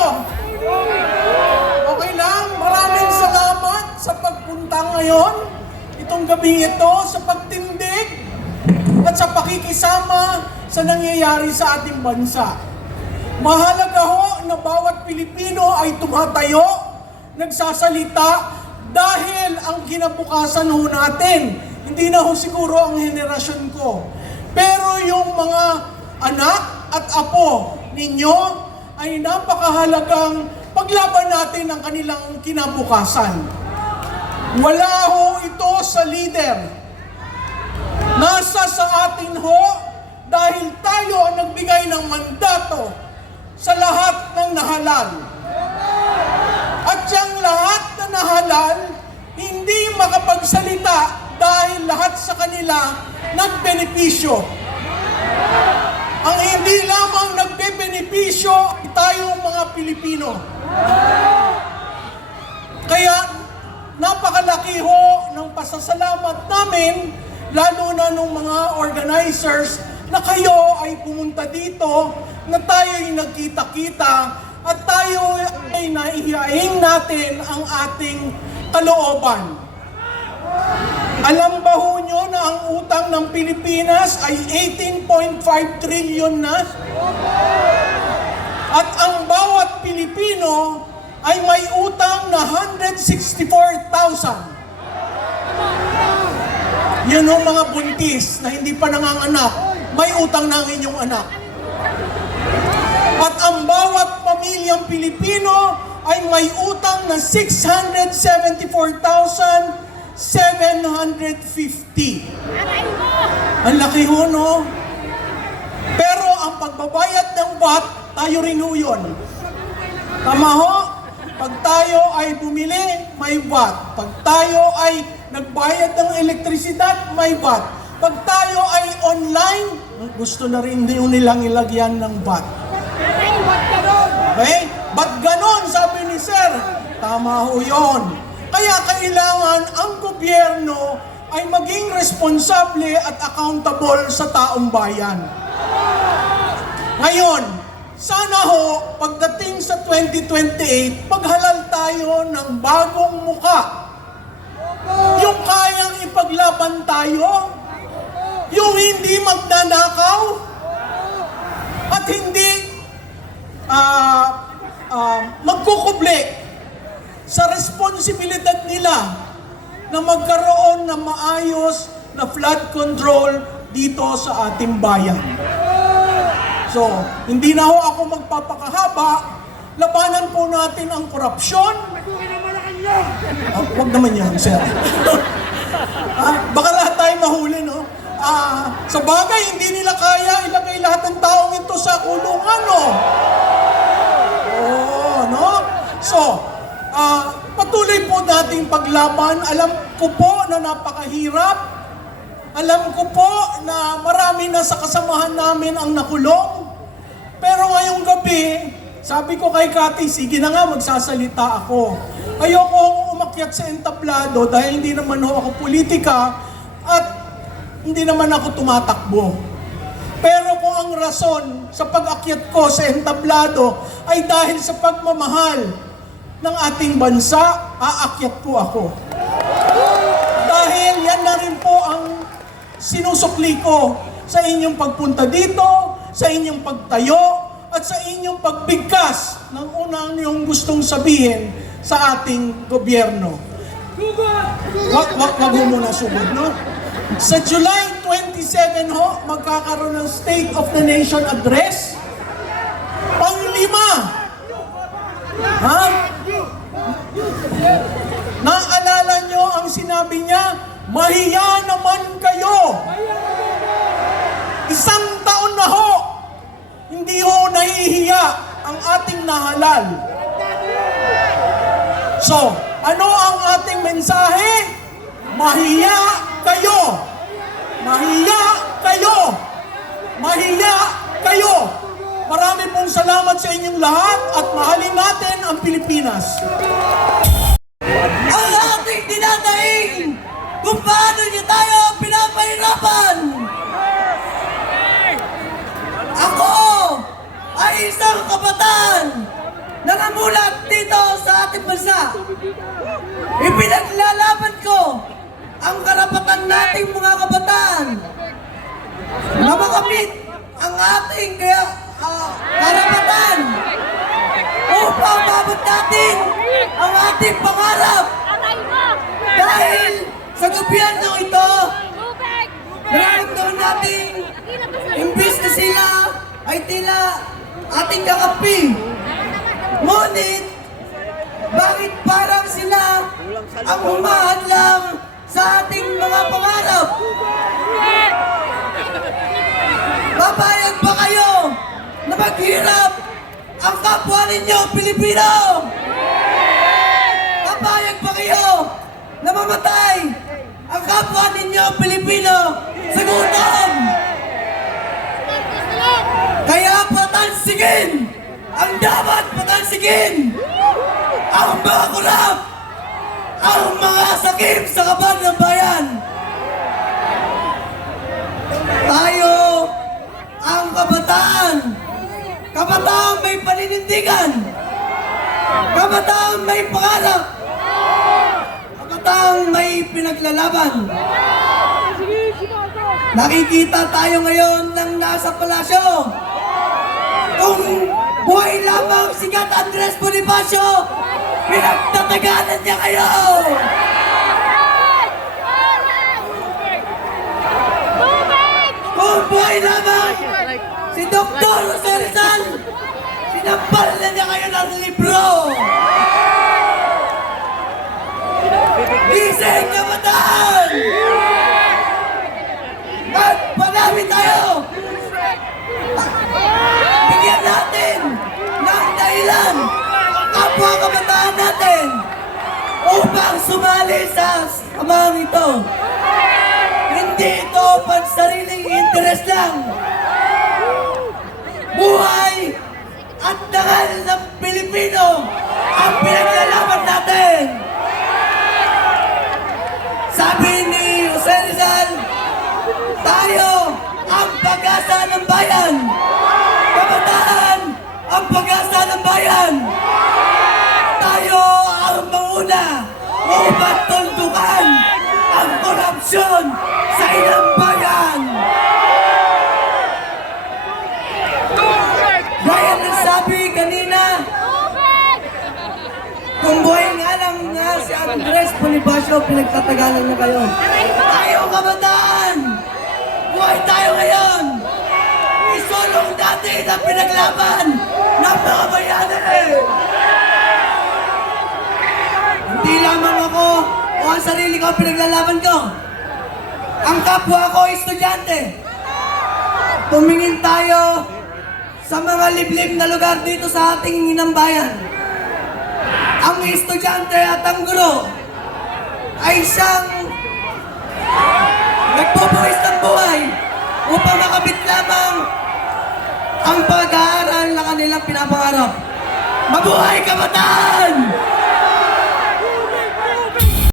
tayo. Okay lang, maraming salamat sa pagpunta ngayon, itong gabi ito, sa pagtindig at sa pakikisama sa nangyayari sa ating bansa. Mahalaga ho na bawat Pilipino ay tumatayo, nagsasalita, dahil ang kinabukasan ho natin, hindi na ho siguro ang henerasyon ko, pero yung mga anak at apo ninyo ay napakahalagang paglaban natin ang kanilang kinabukasan. Wala ho ito sa leader. Nasa sa atin ho dahil tayo ang nagbigay ng mandato sa lahat ng nahalal. At siyang lahat na nahalal, hindi makapagsalita dahil lahat sa kanila nagbenepisyo. Ang hindi lamang nagbebenepisyo ay tayong mga Pilipino. Kaya napakalaki ho ng pasasalamat namin, lalo na ng mga organizers, na kayo ay pumunta dito, na tayo ay nagkita-kita, at tayo ay naihiyain natin ang ating kalooban. Alam ba ho nyo na ang utang ng Pilipinas ay 18.5 trillion na? At ang bawat Pilipino ay may utang na 164,000. Yun ho mga buntis na hindi pa nanganganak, may utang na ang inyong anak. At ang bawat pamilyang Pilipino ay may utang na 674,750. Ang laki ho, no? Pero ang pagbabayad ng VAT, tayo rin ho yun. Tama ho? Pag tayo ay bumili, may VAT. Pag tayo ay nagbayad ng elektrisidad, may VAT. Pag tayo ay online, gusto na rin nilang ilagyan ng VAT. Okay? Ba't ganon, sabi ni Sir? Tama ho yun. Kaya kailangan ang gobyerno ay maging responsable at accountable sa taong bayan. Ngayon, sana ho, pagdating sa 2028, maghalal tayo ng bagong muka. Yung kayang ipaglaban tayo, yung hindi magnanakaw, at hindi magkukubli sa responsibilidad nila na magkaroon ng maayos na flood control dito sa ating bayan. So, hindi na ho ako magpapakahaba, labanan po natin ang korupsyon. Wag naman yan, sir. Baka lahat tayo mahuli, no? Sa bagay, hindi nila kaya ilagay lahat ng taong ito sa kulungan, no? Oo, no? So, patuloy po nating paglaban. Alam ko po na napakahirap. Alam ko po na marami na sa kasamahan namin ang nakulong. Pero ngayong gabi, sabi ko kay Cathy, sige na nga, magsasalita ako. Ayoko umakyat sa entablado dahil hindi naman ho ako politika at hindi naman ako tumatakbo. Pero kung ang rason sa pag-akyat ko sa entablado ay dahil sa pagmamahal ng ating bansa, aakyat po ako. Dahil yan na rin po ang sinusukli ko sa inyong pagpunta dito, sa inyong pagtayo, at sa inyong pagbigkas ng unang yung gustong sabihin sa ating gobyerno. Wag ho muna sugod, no? Sa July 27 ho, magkakaroon ng State of the Nation Address. Pang-5. Ha? Naalala nyo ang sinabi niya, mahiya naman kayo. 1 taon na ho, hindi ho nahihiya ang ating nahalal. So, ano ang ating mensahe? Mahiya kayo. Mahiya kayo. Mahiya kayo. Marami pong salamat sa inyong lahat at mahalin natin ang Pilipinas. Ang ating dinadaing kung paano niyo tayo pinapahirapan. Ako ay isang kabataan na namulat dito sa ating bansa. Ipinaglalaban ko ang karapatan nating mga kabataan na makamit ang ating karapatan upang mabot natin ang ating pangarap. Dahil sa gobyerno ito, nararamdaman natin imbis na sila ay tila ating kakampi. Ngunit, bakit parang sila ang humahadlang sa ating mga pangarap? Papayag ba kayo na maghirap ang kapwa ninyo Pilipino? Papayag ba kayo na mamatay ang kapwa ninyo Pilipino sa gutom? Kaya patansigin ang dapat patansigin ang mga kurap, ang mga sakip sa kaban ng bayan. Tayo ang kabataan. Kabataan may paninindigan. Kabataan may pangarap. Kabataan may pinaglalaban. Nakikita tayo ngayon ng nasa palasyo. Kung buhay lamang si Gat Andres Bonifacio, pinagtatagalan niya kayo! Kung buhay lamang si Dr. Jose Rizal, sinampal na niya kayo ng libro! Gising kabataan! Magpanami tayo! Bigyan natin ng dahilan ang kapwa kabataan natin upang sumali sa samahan ito. Hindi ito pansariling interes lang. Buhay at dangal ng Pilipino ang pinaglalaban natin. Sabi ni Jose Rizal, tayo ang pag-asa ng bayan. Kabataan ang pag-asa ng bayan. Tayo ang mauna upang tuntukan ang korupsyon sa ilang bayan. Gaya ng sabi kanina, kung buhay nga lang nga si Andres Bonifacio, pinagtatagalan na kayo. Tayo kabataan! Buhay tayo ngayon! Isulong natin ang pinaglaban ng mga bayanan! Hindi lamang ako o ang sarili ko ang pinaglalaban ko. Ang kapwa ko ay estudyante. Tumingin tayo sa mga liblib na lugar dito sa ating inang bayan. Ang estudyante at ang guro ay siyang nagbubuhis ng buhay upang makabit lamang ang pag-aaral na kanilang pinapangarap. Mabuhay kabataan!